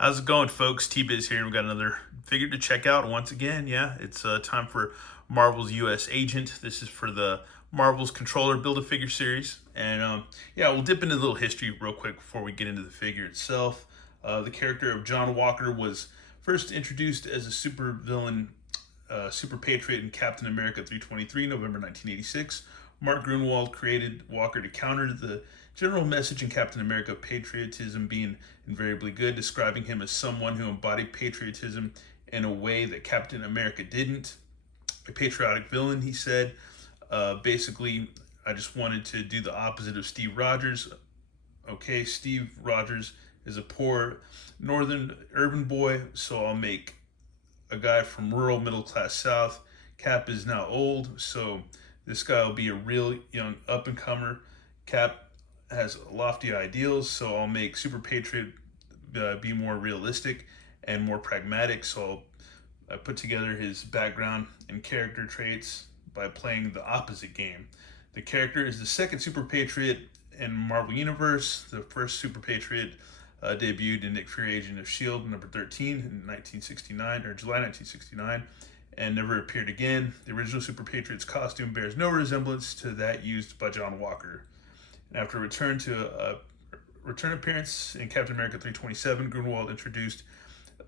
How's it going, folks? T-Biz here. We got another figure to check out once again. Yeah, it's time for Marvel's U.S. Agent. This is for the Marvel's Controller Build-A-Figure series. And yeah, we'll dip into a little history real quick before we get into the figure itself. The character of John Walker was first introduced as a super villain, super patriot in Captain America 323, November 1986. Mark Grunwald created Walker to counter the general message in Captain America of patriotism being invariably good, describing him as someone who embodied patriotism in a way that Captain America didn't. A patriotic villain, he said. Basically, I just wanted to do the opposite of Steve Rogers. Okay, Steve Rogers is a poor northern urban boy, so I'll make a guy from rural middle class South. Cap is now old, so this guy will be a real young up and comer. Cap has lofty ideals, so I'll make Super Patriot be more realistic and more pragmatic. So I put together his background and character traits by playing the opposite game. The character is the second Super Patriot in Marvel Universe. The first Super Patriot debuted in Nick Fury Agent of S.H.I.E.L.D. number 13 in 1969, or July 1969, and never appeared again. The original Super Patriot's costume bears no resemblance to that used by John Walker. And after a return appearance in Captain America 327, Grunwald introduced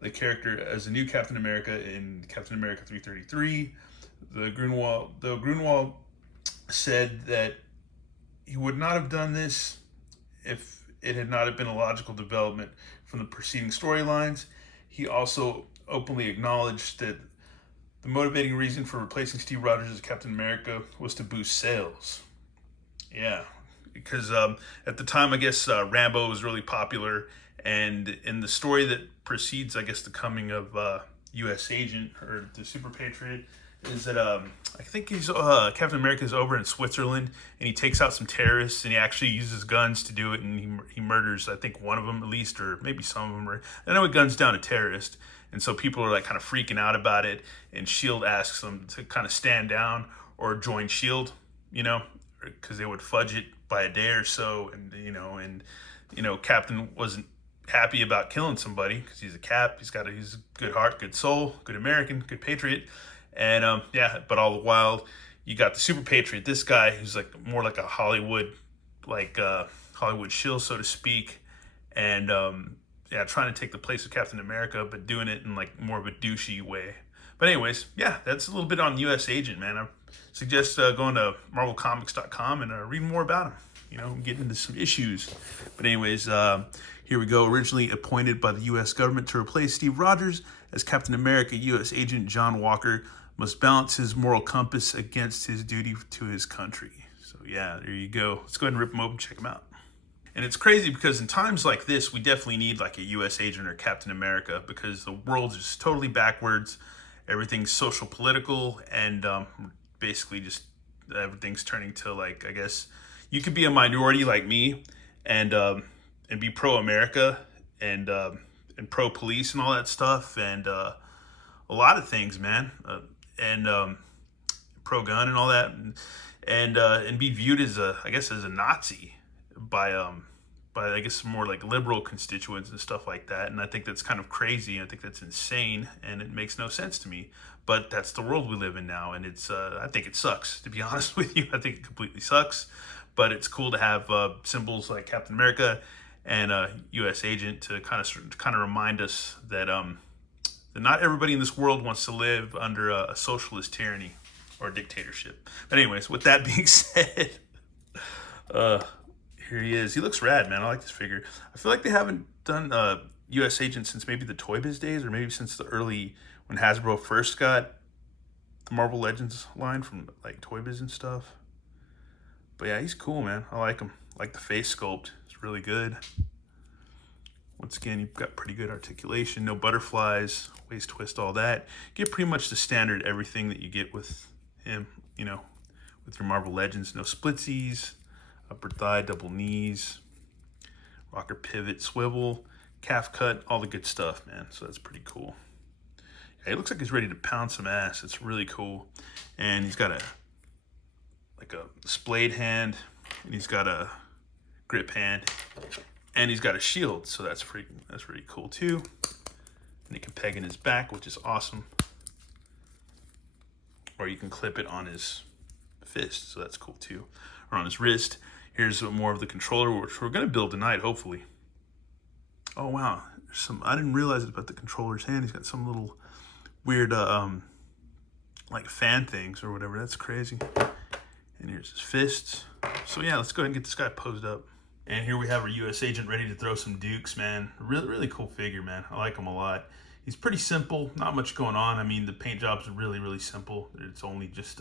the character as a new Captain America in Captain America 333. Grunwald said that he would not have done this if it had not been a logical development from the preceding storylines. He also openly acknowledged that the motivating reason for replacing Steve Rogers as Captain America was to boost sales. Yeah, because at the time, I guess Rambo was really popular, and in the story that precedes, I guess, the coming of U.S. Agent or the Super Patriot, is that I think he's Captain America is over in Switzerland, and he takes out some terrorists, and he actually uses guns to do it, and he murders, I think, one of them at least, or maybe some of them. I know he guns down a terrorist, and so people are like kind of freaking out about it, and Shield asks them to kind of stand down or join Shield, because they would fudge it by a day or so, and Captain wasn't happy about killing somebody because he's a Cap. He's a good heart, good soul, good American, good patriot, and yeah. But all the while, you got the Super Patriot, this guy who's like more like a Hollywood, Hollywood shill, so to speak, and yeah, trying to take the place of Captain America, but doing it in like more of a douchey way. But anyways, yeah, that's a little bit on U.S. Agent, man. I suggest going to marvelcomics.com and reading more about him, getting into some issues. But anyways, here we go. Originally appointed by the U.S. government to replace Steve Rogers as Captain America, U.S. Agent John Walker must balance his moral compass against his duty to his country. So yeah, there you go. Let's go ahead and rip them open, check them out. And it's crazy because in times like this, we definitely need like a U.S. Agent or Captain America, because the world is totally backwards. Everything's social political, and basically just everything's turning to, like, I guess you could be a minority like me and be pro-America and pro police and all that stuff, and a lot of things, man, and pro gun and all that, and be viewed as a Nazi by I guess more like liberal constituents and stuff like that. And I think that's kind of crazy. I think that's insane, and it makes no sense to me. But that's the world we live in now, and it's I think it sucks, to be honest with you. I think it completely sucks. But it's cool to have symbols like Captain America and U.S. Agent to kind of remind us that not everybody in this world wants to live under a socialist tyranny or dictatorship. But anyways, with that being said, here he is. He looks rad, man. I like this figure. I feel like they haven't done U.S. Agent since maybe the Toy Biz days, or maybe since the early, when Hasbro first got the Marvel Legends line from like Toy Biz and stuff. But yeah, he's cool, man. I like him. I like the face sculpt. It's really good. Once again, you've got pretty good articulation. No butterflies, waist twist, all that. You get pretty much the standard everything that you get with him, with your Marvel Legends. No splitsies. Upper thigh, double knees, rocker pivot, swivel, calf cut, all the good stuff, man. So that's pretty cool. Yeah, he looks like he's ready to pound some ass. It's really cool. And he's got a splayed hand, and he's got a grip hand. And he's got a shield, so that's pretty cool too. And he can peg in his back, which is awesome. Or you can clip it on his fist, so that's cool too. Or on his wrist. Here's more of the controller, which we're gonna build tonight, hopefully. Oh wow, there's some, I didn't realize it about the controller's hand. He's got some little weird like fan things or whatever. That's crazy. And here's his fists. So yeah, let's go ahead and get this guy posed up. And here we have our US agent ready to throw some dukes, man. Really cool figure, man. I like him a lot. He's pretty simple, not much going on. I mean, the paint job's really simple. It's only just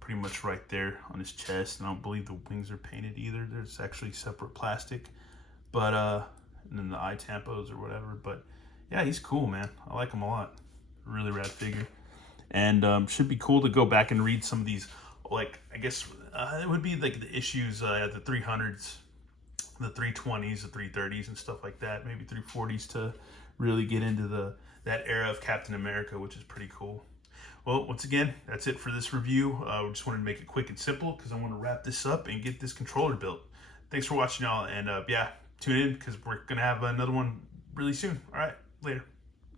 pretty much right there on his chest. And I don't believe the wings are painted either. There's actually separate plastic. But, and then the eye tampos or whatever. But yeah, he's cool, man. I like him a lot. Really rad figure. And should be cool to go back and read some of these, like, I guess it would be like the issues at the 300s, the 320s, the 330s and stuff like that, maybe 340s, to really get into that era of Captain America, which is pretty cool. Well, once again, that's it for this review. We just wanted to make it quick and simple because I want to wrap this up and get this controller built. Thanks for watching, y'all, and yeah, tune in because we're gonna have another one really soon. All right, later.